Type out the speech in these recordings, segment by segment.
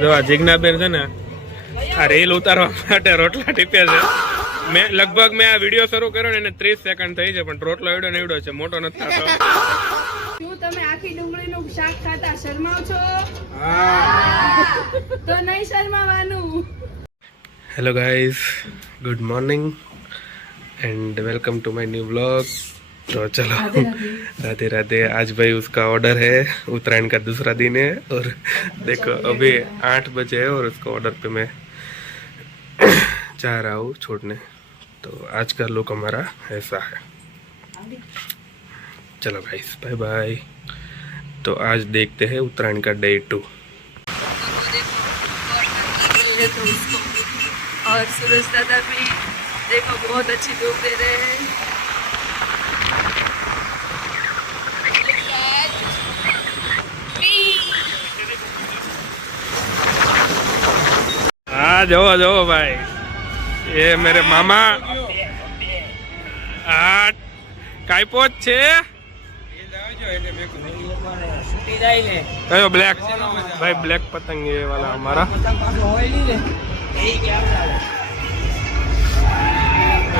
જો આ જીજ્ઞાબેન છે ને આ રેલ ઉતારવા માટે રોટલા ટીપે છે. મેં લગભગ આ વિડીયો શરૂ કર્યો ને એને 30 સેકન્ડ થઈ છે, પણ રોટલો એવડો ને એવડો છે, મોટો નથી થતો. શું તમે આખી ડુંગળીનું શાક ખાતા શરમાવ છો? તો નહીં શરમાવાનું. Hello guys, good morning and welcome to my new vlog. तो चलो राधे राधे. आज भाई उसका ऑर्डर है, उत्तरायण का दूसरा दिन है और देखो अभी 8 बजे है और उसका ऑर्डर पे मैं जा रहा हूँ छोड़ने. तो आज का लुक हमारा ऐसा है. चलो गाइस बाय बाय. तो आज देखते हैं उत्तरायण का डे 2. और सूरज दादा भी देखो बहुत अच्छी धूप दे रहे हैं. हाँ जो भाई, ये मेरे मामा काइपोच छे. कयो ब्लैक भाई, ब्लैक पतंग ये वाला हमारा.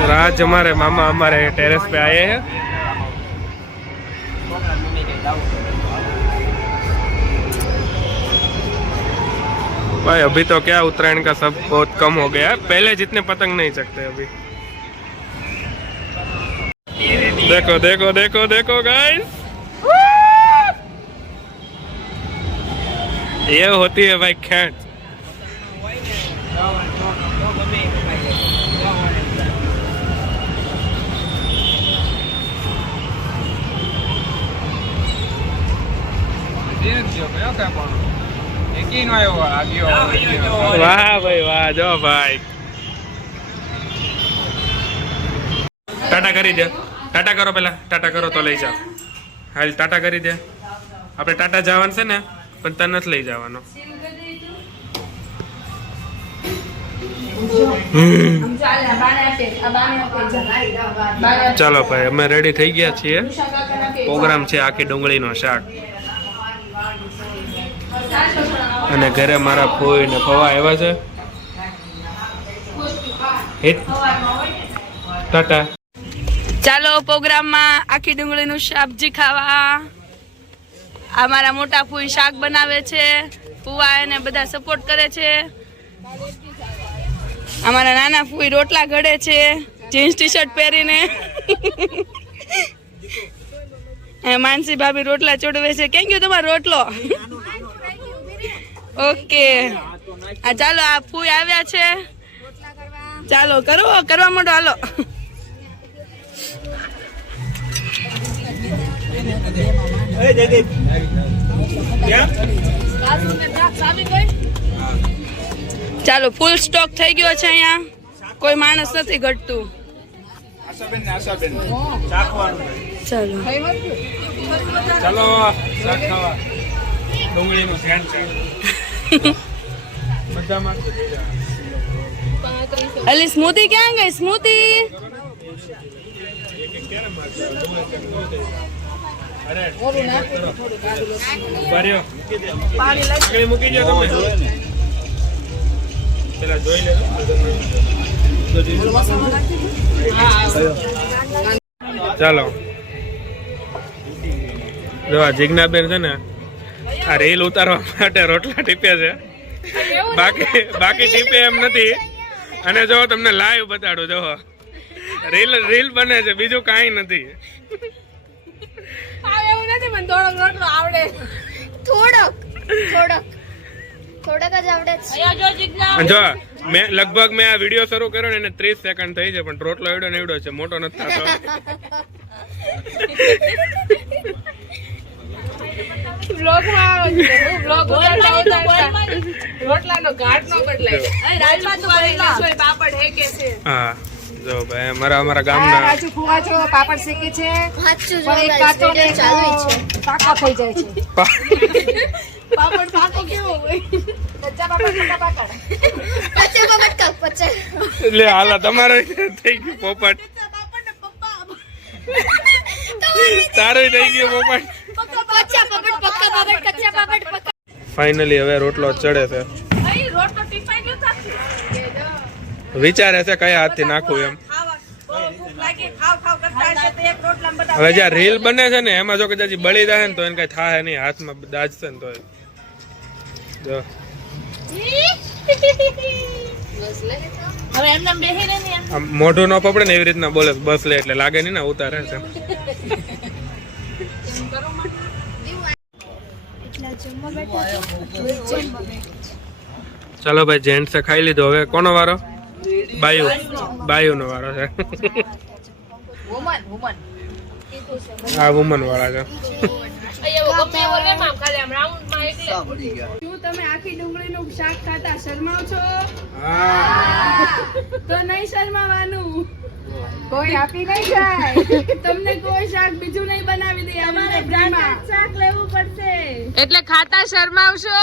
और आज हमारे मामा हमारे टेरेस पे आए हैं. भाई अभी तो क्या उत्तरायण का सब बहुत कम हो गया है, पहले जितने पतंग नहीं सकते अभी. देखो देखो देखो देखो गाइस, ये होती है भाई खेच. वाह भाई वाह, जो भाई टाटा करी दे. टाटा करो पहला, टाटा करो तो लई जाओ. हाल टाटा करी दे. આપણે ટાટા જવાનું છે ને, પણ તને નથી લઈ જવાનો. ચાલો ભાઈ, અમે રેડી થઈ ગયા છીએ. પ્રોગ્રામ છે આખી ડુંગળીનો શાક. અને ઘરે મારા ફોઈ ને ફવા આવ્યા છે. ટાટા. ચાલો પ્રોગ્રામમાં આખી ડુંગળીનું સબ્જી ખાવા. આ મારા મોટા ફૂઈ શાક બનાવે છે, ફુવા એને બધા સપોર્ટ કરે છે. અમારા નાના ફૂઈ રોટલા ઘડે છે જીન્સ ટી શર્ટ પહેરીને. માનસી ભાભી રોટલા ચોડવે છે. કેમ ગયો તમારો રોટલો? ઓકે. આ ચાલો, આ ફૂઈ આવ્યા છે. ચાલો કરવા માંડો, હાલો. ચાલો, ફૂલ સ્ટોક થઈ ગયો છે અહીંયા. કોઈ માણસ નથી ઘટતું. ચાલો ચાલો શાક ખાવા. ડુંગળીનું ધ્યાન છે બધામાં. અલી સ્મૂધી ક્યાં ગઈ? સ્મૂધી મૂકી દો તમે. પેલા જોઈ લે. ચાલો જો આ જીજ્ઞાબેન છે ને આ રેલ ઉતારવા માટે રોટલા ટીપે છે. બાકી ટીપે એમ નથી. અને જો તમને લાઈવ બતાડું, જો રીલ બને છે, બીજું કાંઈ નથી. એવું નથી, મને થોડોક રોટલો આવડે. થોડોક જ આવડે છે. જો મેં લગભગ આ વિડીયો શરૂ કર્યો ને એને 30 સેકન્ડ થઈ છે, પણ રોટલો એવડો ને એવડો છે, મોટો નથી થતો. રોટલાનો ઘાટ નો બદલાય. પાપડ હેકે છે. હા જો ભાઈ, અમારા ગામના રાજુ ફુવા જો પાપડ શેકે છે. પણ એક કાચો ને ચાલુ છે, પાકા થઈ જાય છે. પાપડ પાકો કેવો હોય? કચ્ચા પાપડ એટલે હાલા તમારે થઈ ગયું પોપટ. તારે થઈ ગયું પોપટ. ફાઇનલી હવે રોટલો ચડે છે. વિચારે છે કયા હાથથી નાખવું એમ. હવે જ્યાં રીલ બને છે ને એમાં જો કદાચ બળી જાય ને તો એને કઈ થાય નહીં, હાથમાં દાજશે ને તો જો હવે એમને બેહી રહે ને આમ મોઢું ન પકડે ને એવી રીતના બોલે બસ લે એટલે લાગે નહીં ને ઉતારે છે. ચાલો ભાઈ જેન્ટ્સે ખાઈ લીધું, હવે કોનો વારો? બાયુ નો વારો છે. આ વુમન વાળા છે. શું તમે આખી ડુંગળીનું શાક ખાતા શરમાવ છો? તો નહીં શરમાવાનું, કોઈ આપી નહીં જાય. તમને કોઈ શાક બીજું નહીં બનાવી દે, અમારે શાક લેવું પડશે. એટલે ખાતા શરમાવશો.